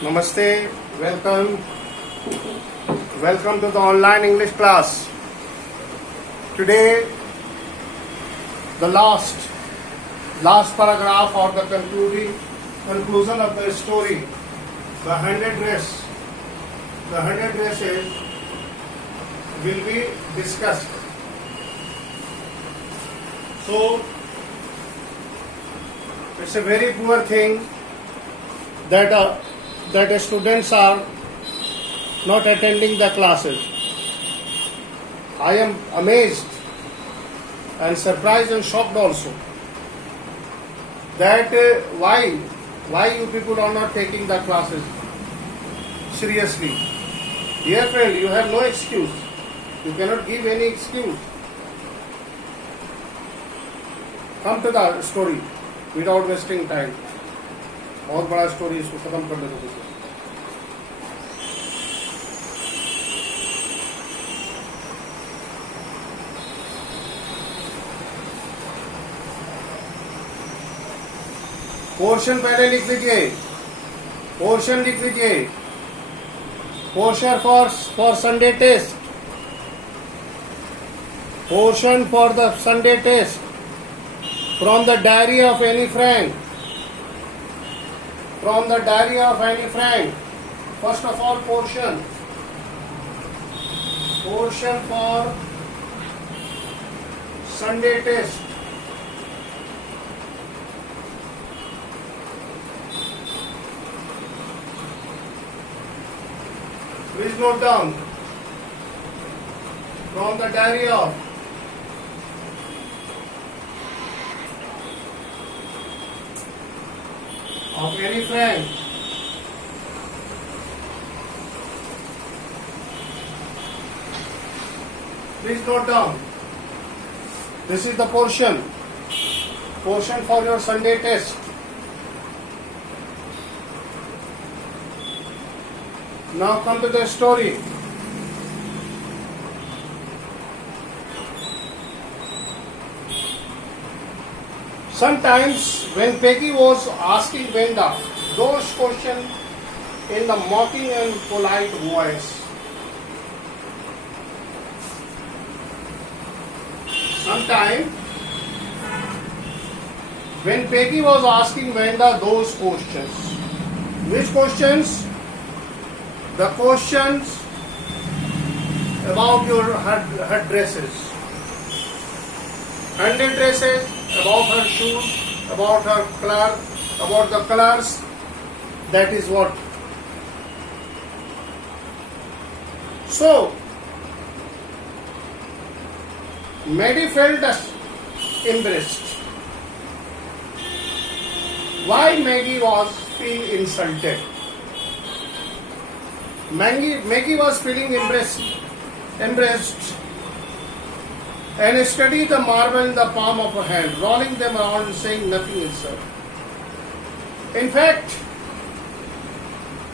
Namaste, welcome to the online English class. Today, the last paragraph or the conclusion of the story, the 100 dresses will be discussed. So, it's a very poor thing that students are not attending the classes. I am amazed and surprised and shocked also that why you people are not taking the classes seriously. Dear friend, you have no excuse. You cannot give any excuse. Come to the story without wasting time. बहुत बड़ा story, इसको खत्म कर देते हैं. Portion पहले लिख लीजिए. पोर्शन लिख लीजिए. Portion for Sunday test. Portion for the Sunday test from the diary of Anne Frank. From the diary of Anne Frank. First of all, portion for Sunday test. Please note down. From the diary of Anne Frank. Please note down. This is the portion for your Sunday test. Now come to the story. Sometimes when Peggy was asking Wenda those questions in the mocking and polite voice, sometimes when Peggy was asking Wenda those questions, which questions? The questions about her dresses, 100 dresses, about her shoes, about her color, about the colors. That is what. So, Maddie felt embarrassed. Why Maggie was feeling insulted? Maggie was feeling embarrassed and studied the marble in the palm of her hand, rolling them around and saying nothing is said. In fact,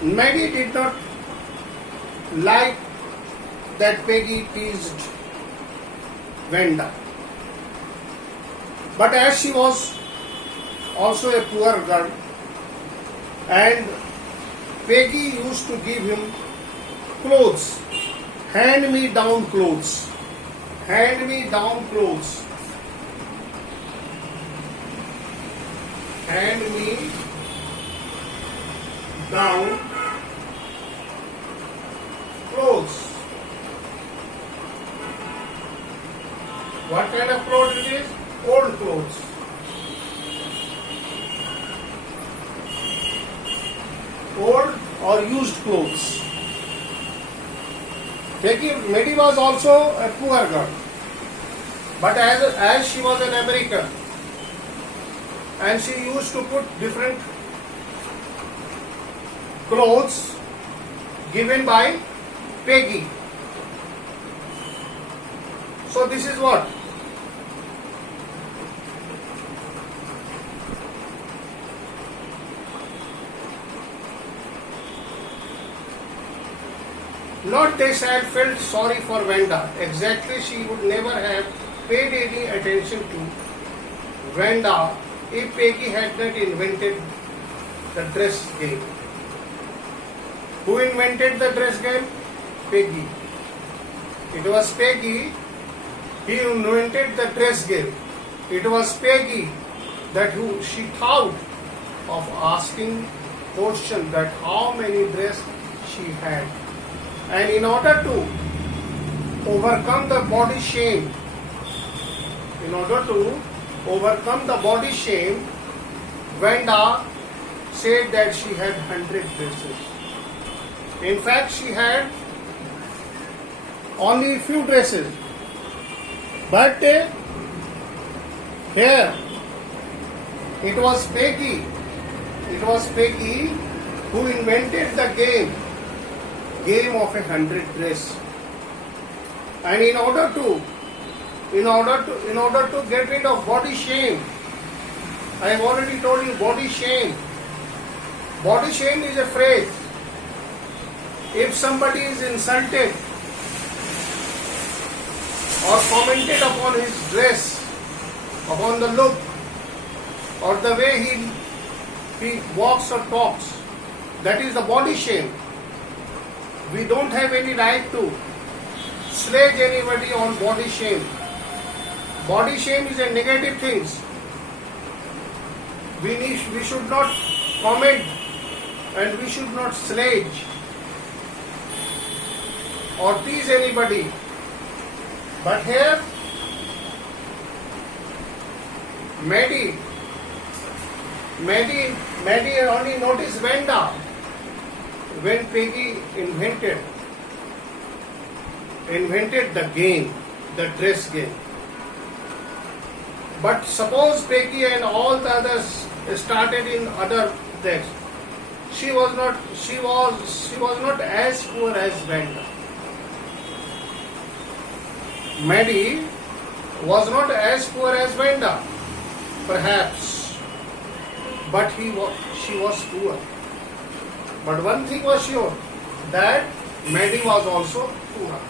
Maggie did not like that Peggy teased Wenda. But as she was also a poor girl, and Peggy used to give him clothes, hand-me-down clothes. Hand-me-down clothes. Hand-me-down clothes. What kind of clothes it is? Old clothes. Old or used clothes. Maddie was also a poor girl, but as she was an American, and she used to put different clothes given by Peggy. So this is what? Not this I felt sorry for Wenda. Exactly, she would never have paid any attention to Wenda if Peggy had not invented the dress game. Who invented the dress game? Peggy. It was Peggy. He invented the dress game. It was Peggy that she thought of asking question that how many dress she had. And in order to overcome the body shame, Vanda said that she had 100 dresses. In fact, she had only few dresses. But here, it was Peggy who invented the game of 100 dress. And in order to get rid of body shame, I have already told you body shame. Body shame is a phrase. If somebody is insulted or commented upon his dress, upon the look, or the way he walks or talks, that is the body shame. We don't have any right to sledge anybody on body shame. Body shame is a negative thing. We should not comment and we should not sledge or tease anybody. But here, Maddie only noticed Vanda when Peggy invented the game, the dress game. But suppose Peggy and all the others started in other things. She was not as poor as Vanda. Maddie was not as poor as Vanda, perhaps, but she was poor. But one thing was sure, that Maddie was also poor.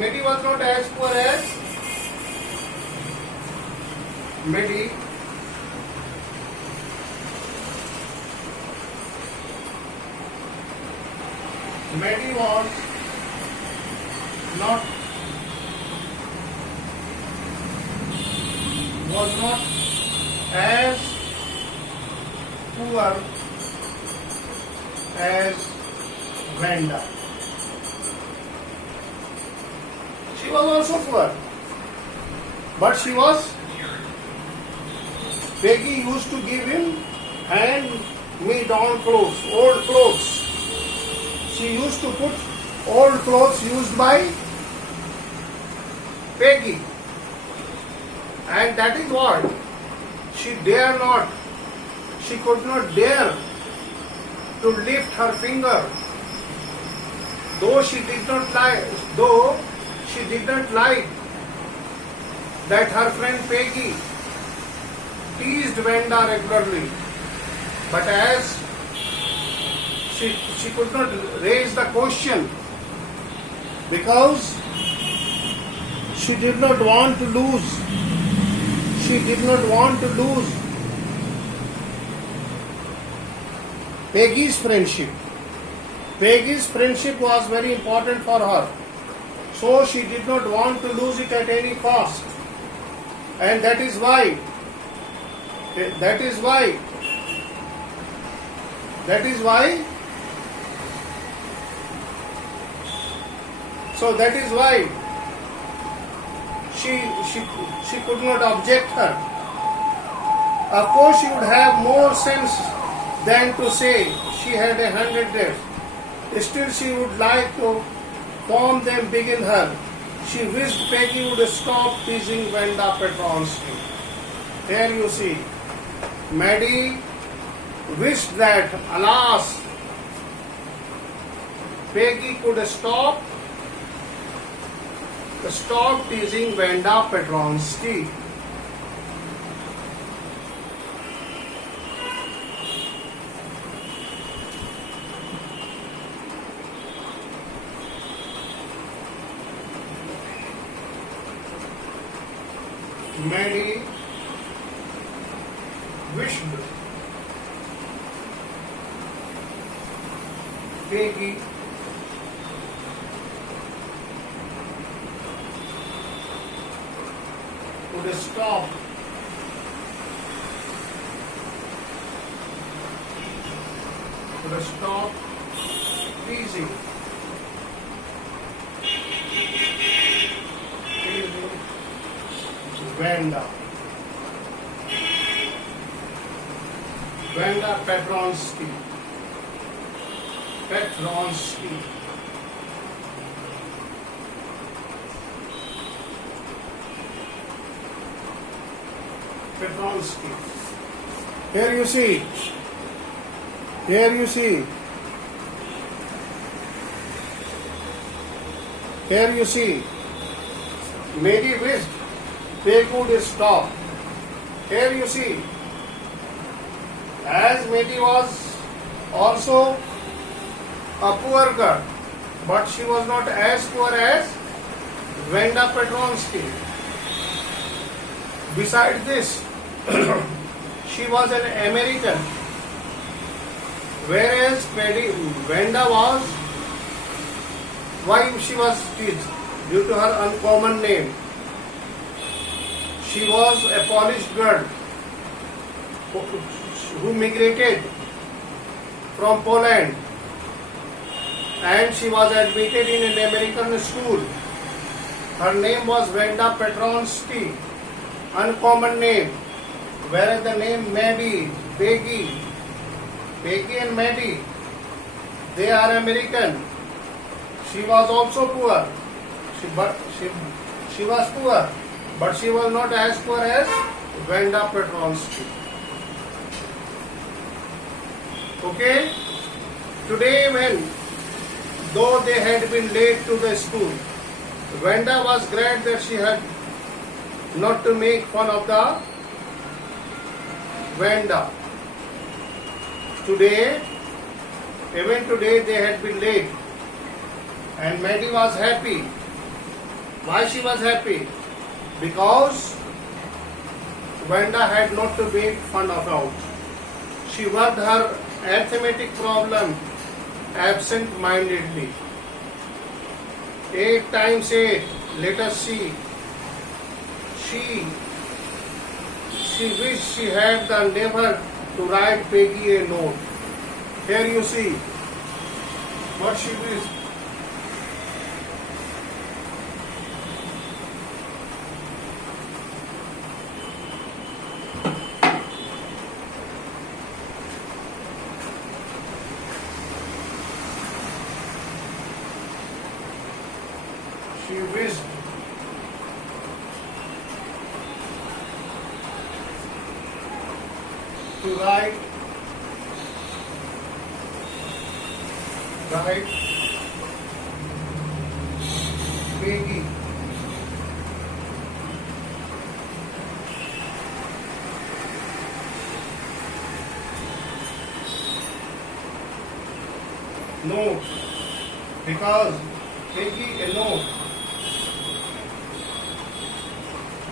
Maddie was not as poor as Maddie. Maddie was not as poor as Vanda. She was also poor, but Peggy used to give him hand-me-down clothes, old clothes. She used to put old clothes used by Peggy. And that is what she could not dare to lift her finger, though she did not like that her friend Peggy teased Vanda regularly. But as she could not raise the question because she did not want to lose. Peggy's friendship. Peggy's friendship was very important for her. So she did not want to lose it at any cost. And that is why she could not object her. Of course, she would have more sense than to say she had 100 days. Still, she would like to form them big in her. She wished Peggy would stop teasing Vanda Petronsky. Here you see, Maddie wished that, alas, Peggy could stop teasing Vanda Petronsky. Maddie wished Peggy would stop pleasing Vanda. Vanda Petronsky. Petronsky. Petronsky. Here you see. Here you see. Here you see. Mary wished Peggy would stop. Here you see. As Mary was also a poor girl, but she was not as poor as Vanda Petronsky. Besides this, she was an American, whereas Vanda was, why she was teased? Due to her uncommon name. She was a Polish girl who migrated from Poland, and she was admitted in an American school. Her name was Vanda Petronsky, uncommon name, whereas the name Maddie, Peggy and Maddie, they are American. She was also poor. She was poor, but she was not as poor as Vanda Petronsky. Okay? Today, though they had been late to the school, Vanda was glad that she had not to make fun of the Vanda. Even today they had been late, and Maddie was happy. Why she was happy? Because Vanda had not to make fun of her. She worked her arithmetic problem absent-mindedly. 8 times 8, let us see. She wished she had the nerve to write Peggy a note. Here you see what she wished. She wished to write Peggy note, because Peggy a note.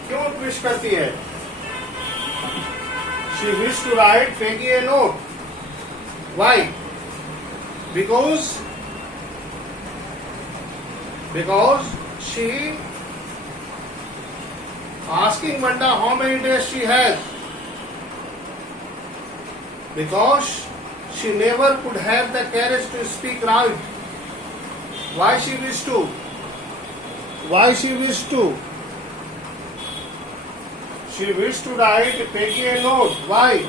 क्यों wish करती है? She wished to write Peggy a note. Why? Because she asking Vanda how many days she has. Because she never could have the courage to speak right. Why she wished to? She wished to write Peggy a note. Why?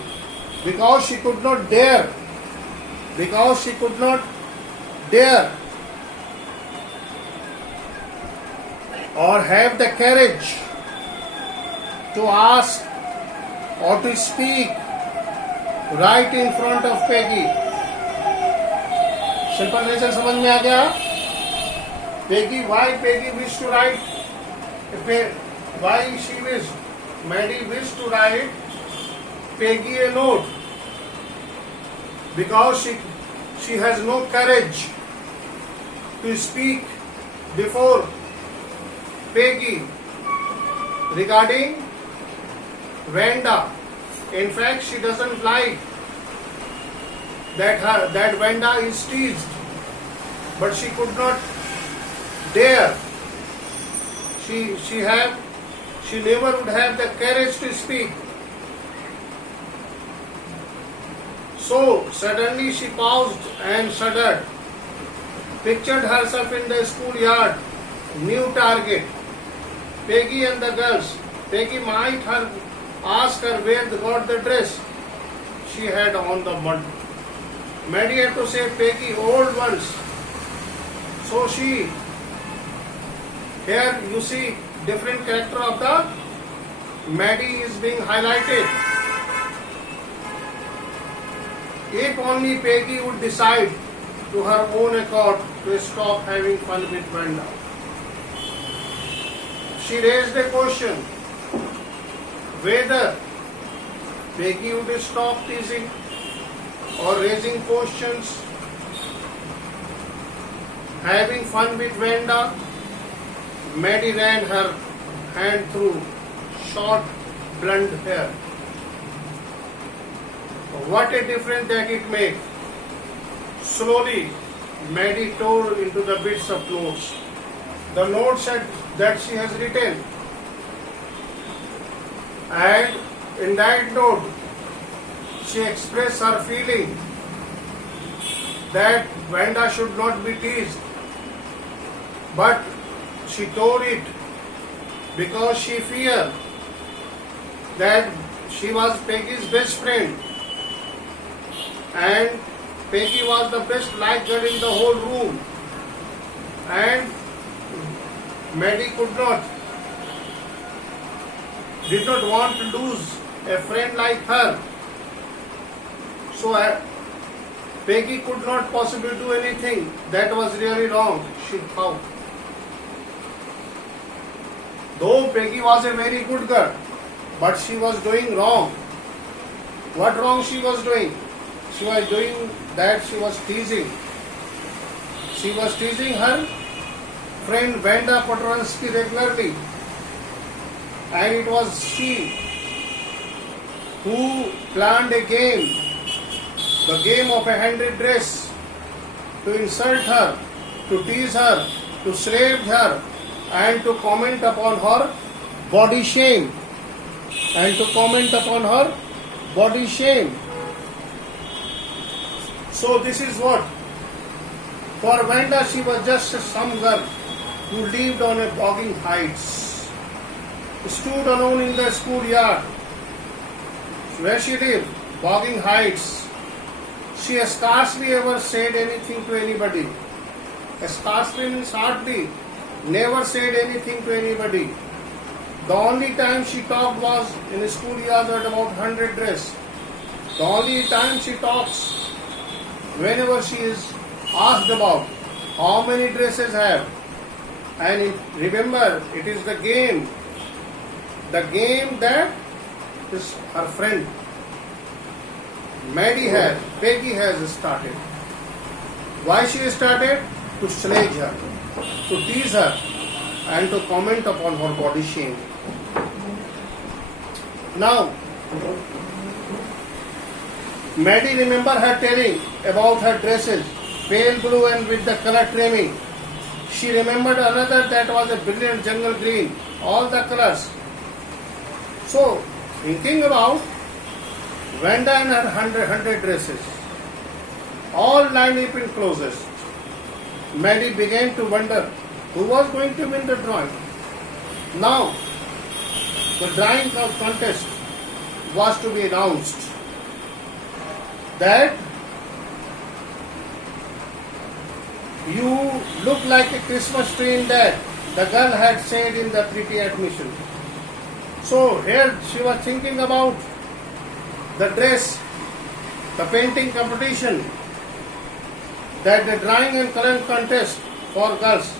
Because she could not dare. Or have the courage to ask or to speak right in front of Peggy. Simple lesson समझ में आ गया? Why Peggy wished to write? Why she wished? Maddie wished to write Peggy a note because she has no courage to speak before Peggy regarding Vanda. In fact, she doesn't like that Vanda is teased but she could not dare. She never would have the courage to speak. So suddenly she paused and shuddered, pictured herself in the schoolyard, new target, Peggy and the girls. Peggy might have asked her where they got the dress she had on the mud. Maddie had to say Peggy, old ones. So here you see different character of the Maddie is being highlighted. If only Peggy would decide to her own accord to stop having fun with Wanda. She raised a question whether Peggy would stop teasing or raising questions, having fun with Wanda. Maddie ran her hand through short blonde hair. What a difference that it made. Slowly, Maddie tore into the bits of notes. The notes that she has written. And in that note, she expressed her feeling that Wanda should not be teased. But she tore it because she feared that she was Peggy's best friend. And Peggy was the best light girl in the whole room. And Maddie did not want to lose a friend like her. So Peggy could not possibly do anything that was really wrong, she thought. Though Peggy was a very good girl, but she was doing wrong. What wrong she was doing? She was doing that she was teasing. She was teasing her friend Wanda Potoransky regularly. And it was she who planned a game, the game of a handed dress, to insult her, to tease her, to slap her, and to comment upon her body shame. So this is what? For Wanda, she was just some girl who lived on a bogging heights, stood alone in the schoolyard where she lived, bogging heights. She scarcely ever said anything to anybody. Scarcely means hardly, never said anything to anybody. The only time she talked was in a schoolyard at about 100 dress. The only time she talks whenever she is asked about how many dresses have. And remember, it is the game that is her friend Peggy has started. Why she started? To sledge her, to tease her, and to comment upon her body shame. Now, Maddie remember her telling about her dresses, pale blue and with the color trimming. She remembered another that was a brilliant jungle green, all the colors. So, thinking about Wanda and her 100 dresses, all lined up in closets, Maddie began to wonder who was going to win the drawing. Now, the drawing contest was to be announced. That you look like a Christmas tree in that, the girl had said in the pretty admission. So here she was thinking about the dress, the painting competition, that the drawing and coloring contest for girls.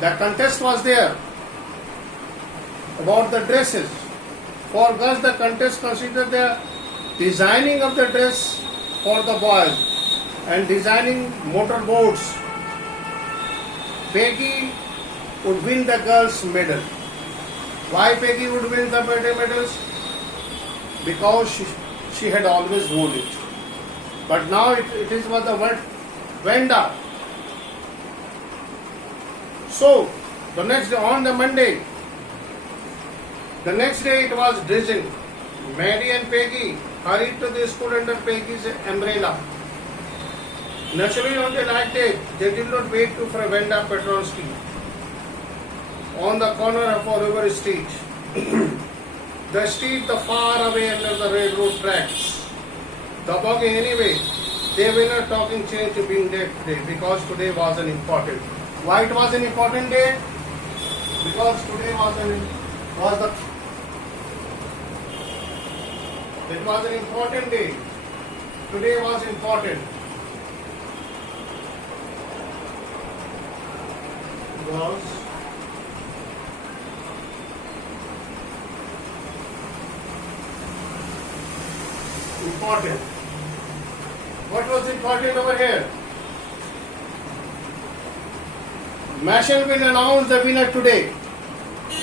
The contest was there about the dresses. For girls, the contest considered the designing of the dress for the boys and designing motorboats. Peggy would win the girls' medal. Why Peggy would win the medals? Because she had always won it. But now it is what the Venda. So, the next day, on the Monday, the next day it was drizzling. Mary and Peggy hurried to the school under Peggy's umbrella. Naturally, on the night day, they did not wait for Venda Petronsky on the corner of River Street. The street, the far away under the railroad tracks. The buggy anyway, they were not talking change to being there today because today was an important. Why it was an important day? Because today was an important day. Today was important. Was important. What was important over here? Mashal will announce the winner today.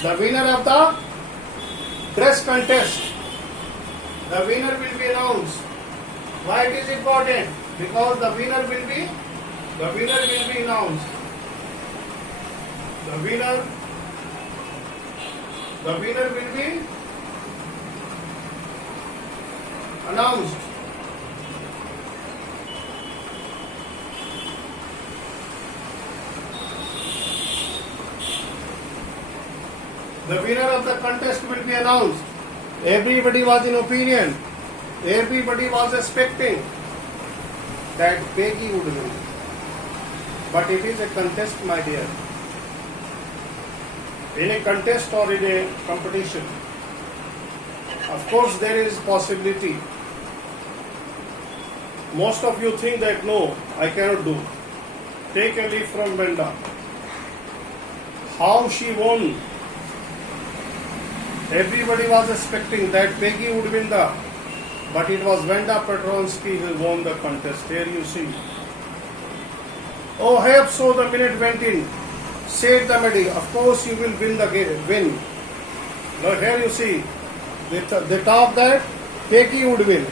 The winner of the dress contest. The winner will be announced. Why it is important? Because the winner will be announced. The winner will be announced. The winner of the contest will be announced. Everybody was in opinion. Everybody was expecting that Peggy would win. But it is a contest, my dear. In a contest or in a competition, of course there is possibility. Most of you think that no, I cannot do. Take a leaf from Venda. How she won. Everybody was expecting that Peggy would win but it was Venda Petronsky who won the contest. Here you see. Oh, help! So the minute went in. Said the lady, of course you will win the game. Now here you see. They thought that Peggy would win.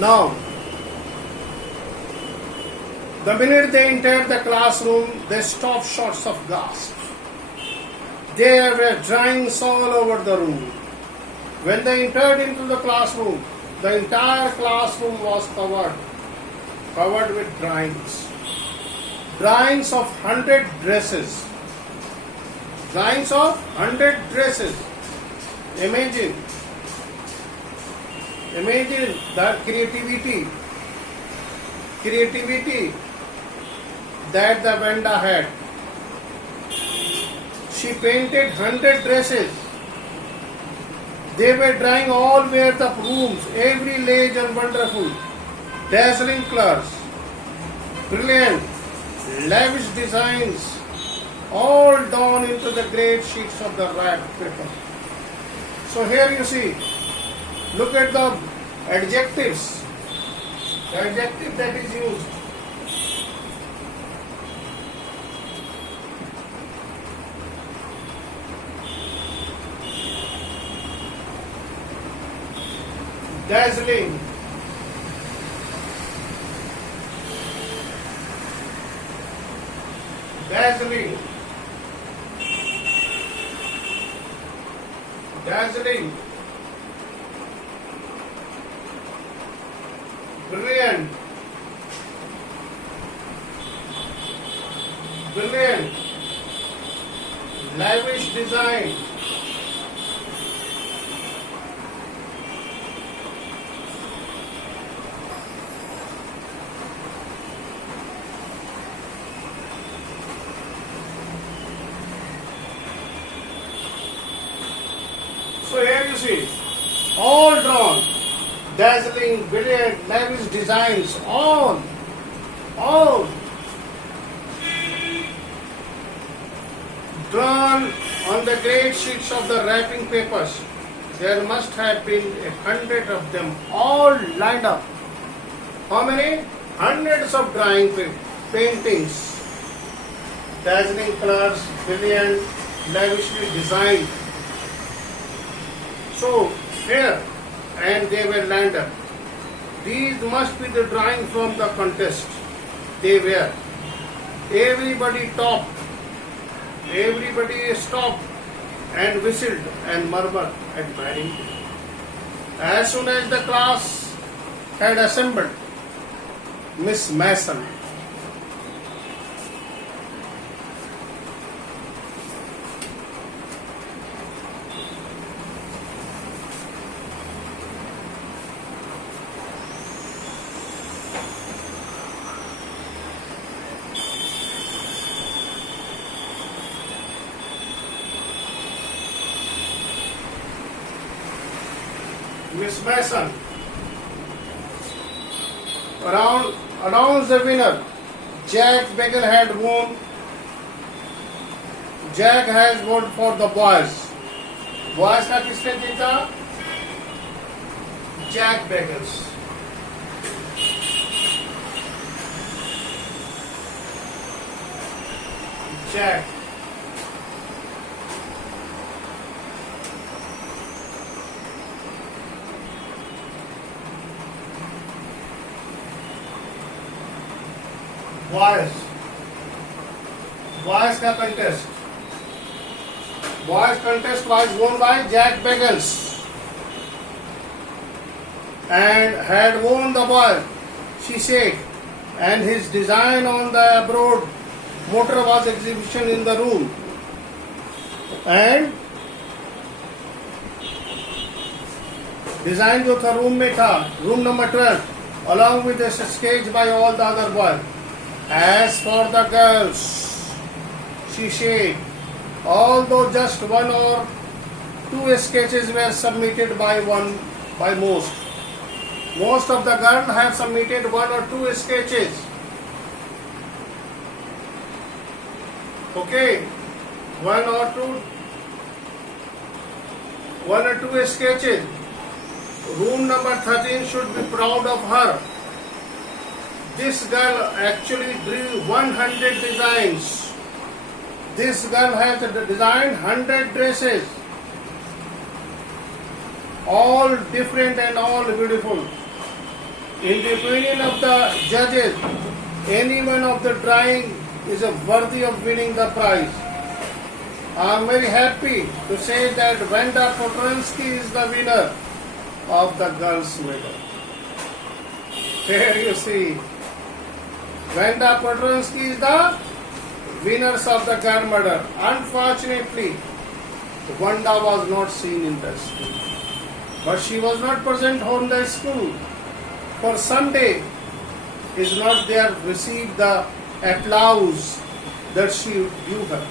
Now, the minute they entered the classroom, they stopped short of gasp. There were drawings all over the room. When they entered into the classroom, the entire classroom was covered with drawings. Drawings of 100 dresses. Drawings of 100 dresses. Imagine the creativity that the Venda had. She painted 100 dresses. They were drawing all where the rooms, every large and wonderful, dazzling colors, brilliant, lavish designs, all drawn into the great sheets of the wrapped paper. So here you see, look at the adjectives. The adjective that is used. Dazzling. Dazzling. Dazzling. Brilliant. Brilliant. Lavish design. So here you see, all drawn, dazzling, brilliant, lavish designs, all drawn on the great sheets of the wrapping papers. There must have been 100 of them, all lined up. How many? Hundreds of paintings, dazzling colors, brilliant, lavishly designed. So here, and they were lined up. These must be the drawing from the contest. They were. Everybody stopped and whistled and murmured admiringly. As soon as the class had assembled, Miss Mason announced the winner. Jack Bagel had won. Jack has won for the boys. Boys का किसने जीता? Jack Bagels. Jack. Boys का contest. Boys contest was won by Jack Bagels and had won the boy, she said, and his design on the abroad motor was exhibition in the room. And design जो था room में था, room number 12, along with a sketch by all the other boys. As for the girls, she said, although just one or two sketches were submitted by most of the girls have submitted one or two sketches. Okay, one or two sketches. Room number 13 should be proud of her. This girl actually drew 100 designs. This girl has designed 100 dresses. All different and all beautiful. In the opinion of the judges, any one of the drawing is worthy of winning the prize. I am very happy to say that Wanda Potransky is the winner of the girls' medal. Here you see, Wanda Potransky is the winners of the girl medal. Unfortunately, Wanda was not seen in the school, but she was not present on the school. For Sunday is not there receive the applause that she due her.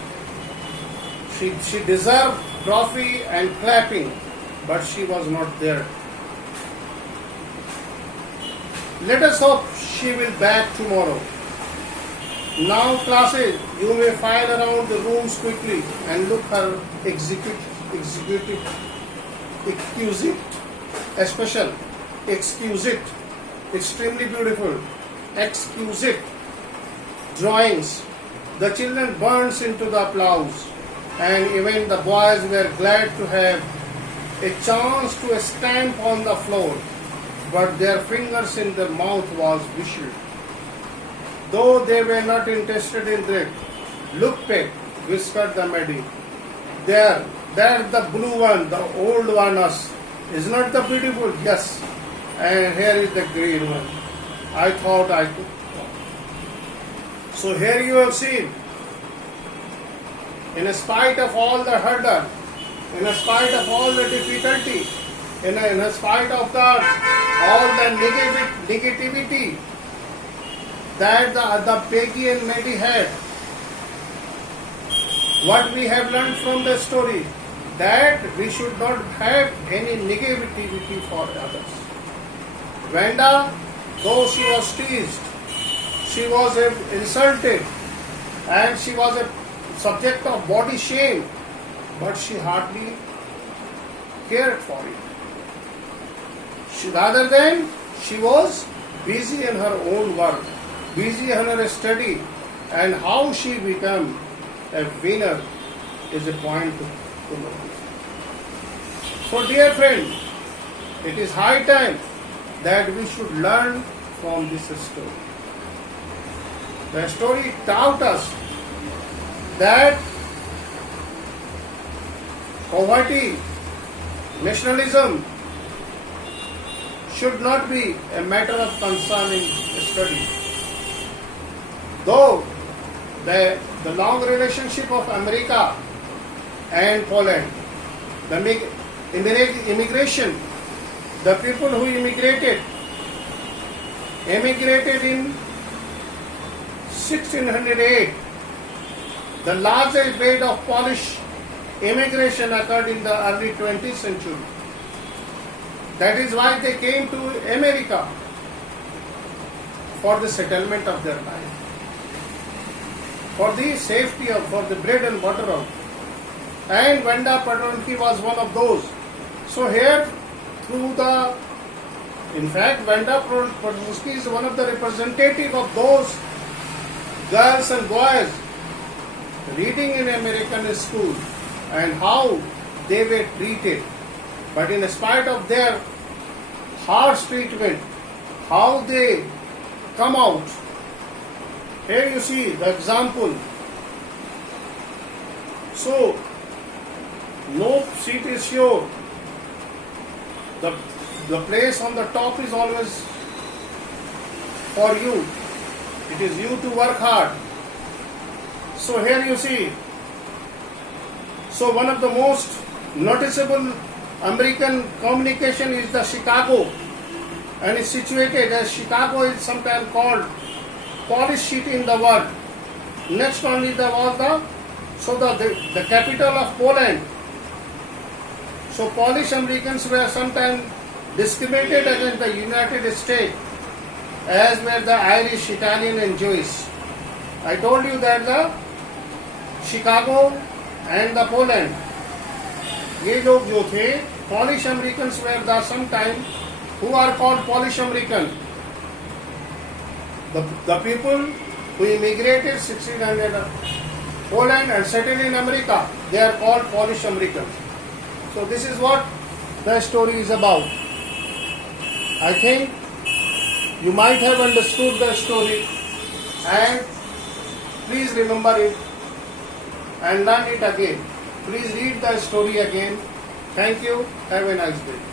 She deserved trophy and clapping, but she was not there. Let us hope she will back tomorrow. Now classes, you may file around the rooms quickly and look her exquisite, extremely beautiful, exquisite drawings. The children burst into the applause, and even the boys were glad to have a chance to stamp on the floor, but their fingers in their mouth was whistled. Though they were not interested in that. Look, Pet, whispered the maiden. There, the blue one, the old one, is not the beautiful? Yes. And here is the green one. I thought I could. So here you have seen, in spite of all the hurdle, in spite of all the difficulty, in spite of all the negativity that the Peggy and Maddie had, what we have learned from the story, that we should not have any negativity for others. Wanda, though she was teased, she was insulted, and she was a subject of body shame, but she hardly cared for it. Rather than she was busy in her own work, busy in her study, and how she became a winner is a point to know. So dear friend, it is high time that we should learn from this story. The story taught us that poverty, nationalism should not be a matter of concern in study. Though the long relationship of America and Poland, the immigration, the people who immigrated in 1608. The largest wave of Polish immigration occurred in the early 20th century. That is why they came to America for the settlement of their life, for the safety of, for the bread and butter of. And Vanda Prodonsky was one of those. So here, in fact, Vanda Prodonsky is one of the representative of those girls and boys reading in American school and how they were treated. But in spite of their harsh treatment, how they come out. Here you see the example. So, no seat is sure. The place on the top is always for you. It is you to work hard. So here you see. So one of the most noticeable American communication is the Chicago, and is situated as Chicago is sometimes called Polish city in the world. Next only the capital of Poland. So Polish Americans were sometimes discriminated against the United States, as were the Irish, Italian and Jewish. I told you that the Chicago and the Poland, ये लोग जो थे Polish Americans were the sometime who are called Polish American. The people who immigrated 1600 Poland and settled in America, they are called Polish Americans. So this is what the story is about. I think you might have understood the story, and please remember it and learn it again. Please read the story again. Thank you. Have a nice day.